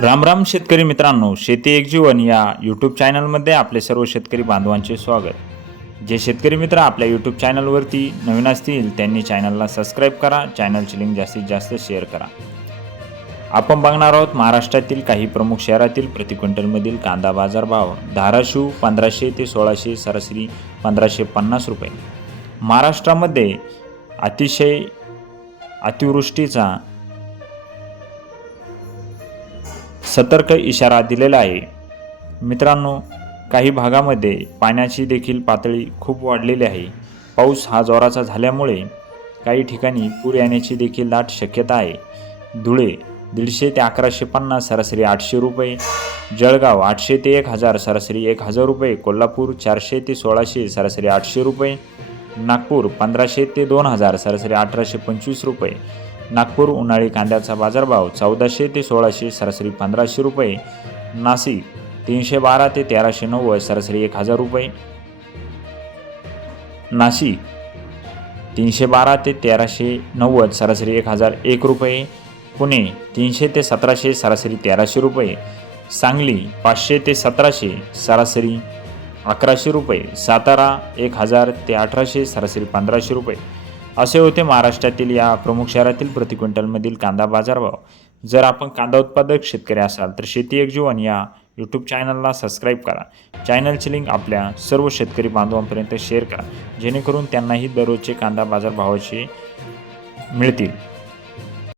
राम राम शेतकरी मित्रांनो शेती एक जीवन या यूट्यूब चॅनलमध्ये आपले सर्व शेतकरी बांधवांचे स्वागत. जे शेतकरी मित्र आपल्या यूट्यूब चॅनलवरती नवीन असतील त्यांनी चॅनलला सबस्क्राईब करा चॅनलची लिंक जास्तीत जास्त शेअर करा. आपण बघणार आहोत महाराष्ट्रातील काही प्रमुख शहरातील प्रति क्विंटलमधील कांदा बाजारभाव धाराशिव पंधराशे ते सोळाशे सरासरी पंधराशे पन्नास रुपये. महाराष्ट्रामध्ये अतिशय अतिवृष्टीचा सतर्क इशारा दिलेला आहे. मित्रांनो काही भागामध्ये पाण्याची देखील पातळी खूप वाढलेली आहे. पाऊस हा जोराचा झाल्यामुळे काही ठिकाणी पूर येण्याची देखील दाट शक्यता आहे. धुळे दीडशे ते अकराशे पन्नास सरासरी आठशे रुपये जळगाव आठशे ते एक हजार सरासरी एक हजार रुपये कोल्हापूर चारशे ते सोळाशे सरासरी आठशे रुपये नागपूर पंधराशे ते दोन हजार सरासरी अठराशे पंचवीस रुपये नागपूर उन्हाळी कांद्याचा बाजारभाव चौदाशे ते सोळाशे सरासरी पंधराशे रुपये. नाशिक तीनशे बारा ते तेराशे नव्वद सरासरी एक हजार रुपये. नाशिक तीनशे बारा ते तेराशे नव्वद सरासरी एक हजार एक रुपये. पुणे तीनशे ते सतराशे सरासरी तेराशे रुपये. सांगली पाचशे ते सतराशे सरासरी अकराशे रुपये. सातारा एक हजार ते अठराशे सरासरी पंधराशे रुपये. असे होते महाराष्ट्रातील या प्रमुख शहरातील प्रति क्विंटलमधील कांदा बाजारभाव. जर आपण कांदा उत्पादक शेतकरी असाल तर शेती एक जीवन या यूट्यूब चॅनलला सबस्क्राईब करा. चॅनलची लिंक आपल्या सर्व शेतकरी बांधवांपर्यंत शेअर करा. जेणेकरून त्यांनाही दररोजचे कांदा बाजारभावाचे मिळतील.